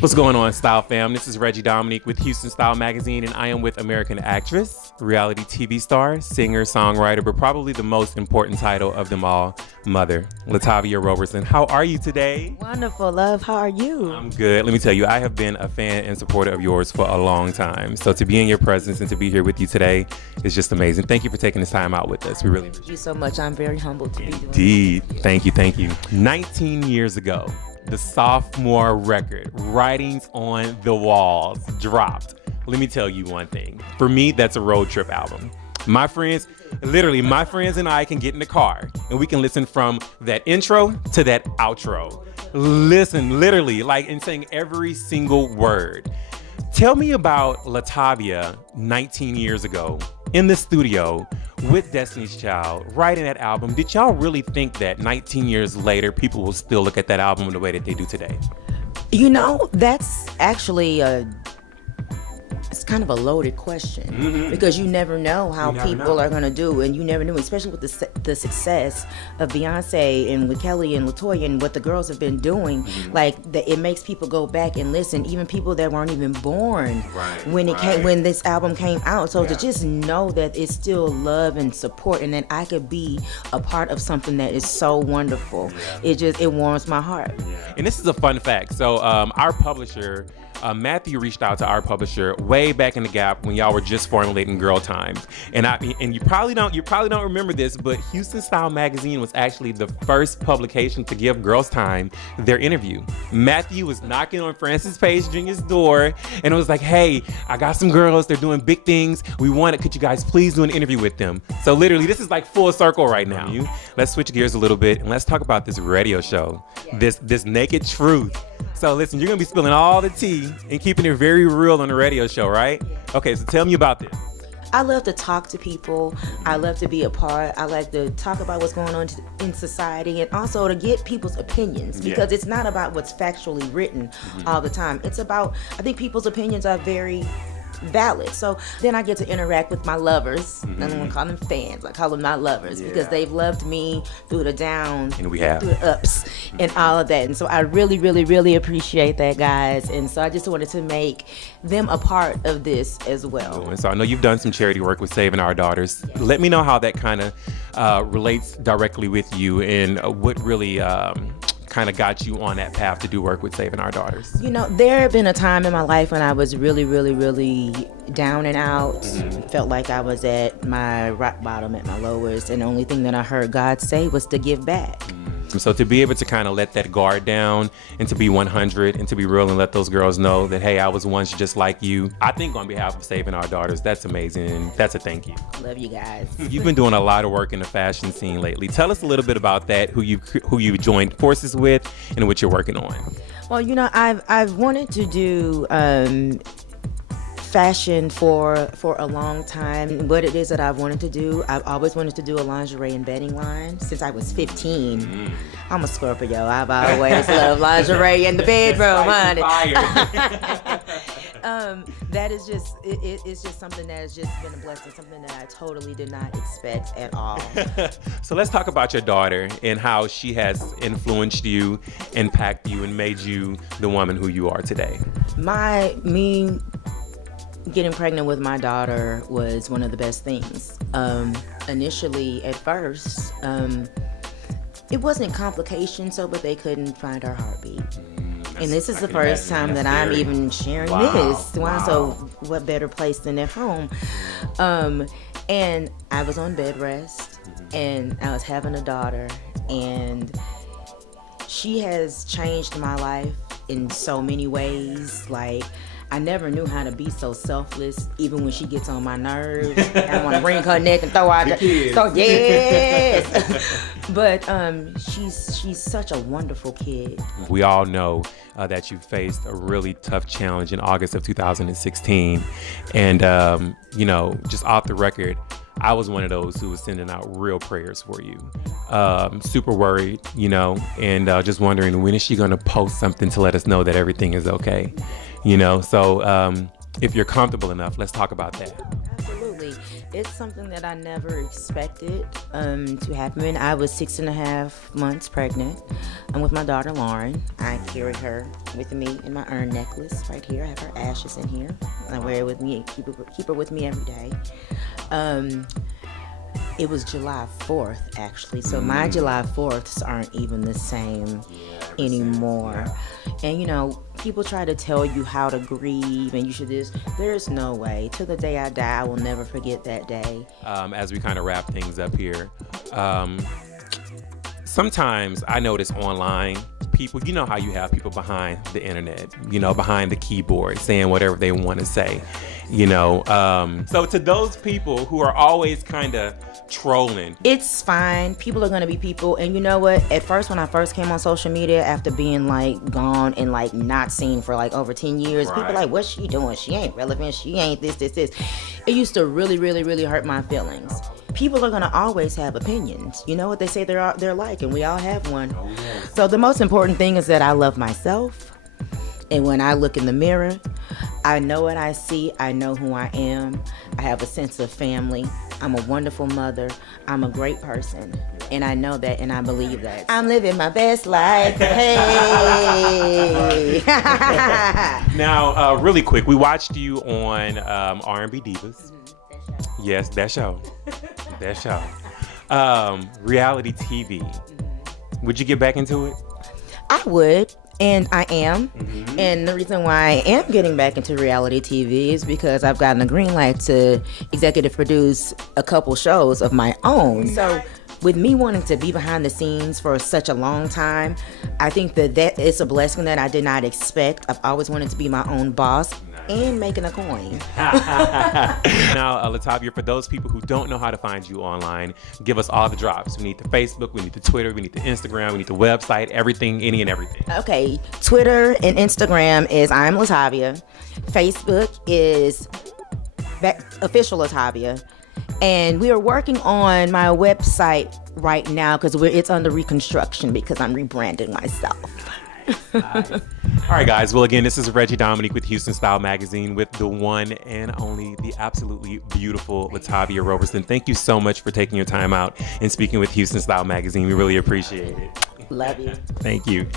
What's going on, Style Fam? This is Reggie Dominique with Houston Style Magazine, and I am with American actress, reality TV star, singer, songwriter, but probably the most important title of them all, mother, LaTavia Roberson. How are you today? Wonderful, love. How are you? I'm good. Let me tell you, I have been a fan and supporter of yours for a long time. So to be in your presence and to be here with you today is just amazing. Thank you for taking this time out with us. We really appreciate it. Thank you so much. I'm very humbled to be doing this. Indeed. Thank you. 19 years ago, the sophomore record, Writings on the Walls, dropped. Let me tell you one thing. For me, that's a road trip album. My friends and I can get in the car and we can listen from that intro to that outro. Listen, literally, and sing every single word. Tell me about LaTavia 19 years ago in the studio with Destiny's Child, writing that album. Did y'all really think that 19 years later, people will still look at that album the way that they do today? You know, that's actually it's kind of a loaded question because you never know how people are going to do, and you never know, especially with the success of Beyonce and with Kelly and LaToya and what the girls have been doing. It makes people go back and listen, even people that weren't even born when this album came out. So to just know that it's still love and support, and that I could be a part of something that is so wonderful, it warms my heart. And this is a fun fact. So our publisher, Matthew, reached out to our publisher way back in the gap when y'all were just formulating Girl Times, and you probably don't remember this, but Houston Style Magazine was actually the first publication to give Girls Time their interview. Matthew was knocking on Francis Page Jr.'s door, and it was like, "Hey, I got some girls. They're doing big things. Could you guys please do an interview with them?" So literally, this is like full circle right now. Let's switch gears a little bit and let's talk about this radio show, this Naked Truth. So listen, you're gonna be spilling all the tea and keeping it very real on the radio show, right? Okay, so tell me about this. I love to talk to people. I love to be a part. I like to talk about what's going on in society, and also to get people's opinions, because it's not about what's factually written all the time. It's about, I think people's opinions are very valid. So then I get to interact with my lovers. I don't want to call them fans. I call them my lovers because they've loved me through the downs, and we have through the ups, and all of that. And so I really, really, really appreciate that, guys. And so I just wanted to make them a part of this as well. And so I know you've done some charity work with Saving Our Daughters. Let me know how that kind of relates directly with you, and what really kind of got you on that path to do work with Saving Our Daughters. You know, there had been a time in my life when I was really, really, really down and out. Felt like I was at my rock bottom, at my lowest, and the only thing that I heard God say was to give back. So to be able to kind of let that guard down and to be 100 and to be real and let those girls know that, hey, I was once just like you. I think on behalf of Saving Our Daughters, that's amazing. That's a thank you. Love you guys. You've been doing a lot of work in the fashion scene lately. Tell us a little bit about that, who you joined forces with and what you're working on. Well, you know, I've wanted to do fashion for a long time. What it is that I've wanted to do, I've always wanted to do a lingerie and bedding line since I was 15. I'm a Scorpio. I've always loved lingerie in the bedroom, honey. That is just, it's just something that has just been a blessing, something that I totally did not expect at all. So let's talk about your daughter and how she has influenced you, impacted you, and made you the woman who you are today. Me getting pregnant with my daughter was one of the best things. Initially, at first, it wasn't complications, but they couldn't find her heartbeat. And this is the first time that I'm even sharing this. Wow. So what better place than at home? And I was on bed rest, and I was having a daughter, and she has changed my life in so many ways. I never knew how to be so selfless, even when she gets on my nerves. I want to wring her neck and throw out the... So, yes! But she's such a wonderful kid. We all know that you faced a really tough challenge in August of 2016. And, just off the record, I was one of those who was sending out real prayers for you. Super worried, and just wondering, when is she going to post something to let us know that everything is okay? So if you're comfortable enough, let's talk about that. Absolutely. It's something that I never expected to happen. I was 6.5 months pregnant. I'm with my daughter Lauren. I carry her with me in my urn necklace right here. I have her ashes in here. I wear it with me, keep her with me every day. It was July 4th, actually. So my July 4ths aren't even the same anymore. And, you know, people try to tell you how to grieve and you should just, there's no way. Till the day I die, I will never forget that day. As we kind of wrap things up here, sometimes I notice online, people, you know how you have people behind the internet, you know, behind the keyboard saying whatever they want to say, you know. So to those people who are always kind of trolling, it's fine. People are going to be people. And you know what? At first, when I first came on social media after being like gone and like not seen for like over 10 years, people like, what's she doing? She ain't relevant. She ain't this. It used to really, really, really hurt my feelings. People are going to always have opinions. You know what they say they're like, and we all have one. So the most important thing is that I love myself. And when I look in the mirror, I know what I see. I know who I am. I have a sense of family. I'm a wonderful mother. I'm a great person. And I know that, and I believe that. I'm living my best life. Hey! Now, really quick, we watched you on R&B Divas. Yes, that show. That show. Reality TV. Would you get back into it? I would. And I am. And the reason why I am getting back into reality TV is because I've gotten a green light to executive produce a couple shows of my own. So with me wanting to be behind the scenes for such a long time, I think that it's a blessing that I did not expect. I've always wanted to be my own boss and making a coin. Now, LaTavia, for those people who don't know how to find you online, give us all the drops. We need the Facebook, we need the Twitter, we need the Instagram, we need the website, everything, any and everything. Okay, Twitter and Instagram is I'm LaTavia. Facebook is official LaTavia. And we are working on my website right now because it's under reconstruction because I'm rebranding myself. Nice. All right, guys. Well, again, this is Reggie Dominique with Houston Style Magazine with the one and only, the absolutely beautiful LaTavia Roberson. Thank you so much for taking your time out and speaking with Houston Style Magazine. We really appreciate it. Love you. Thank you.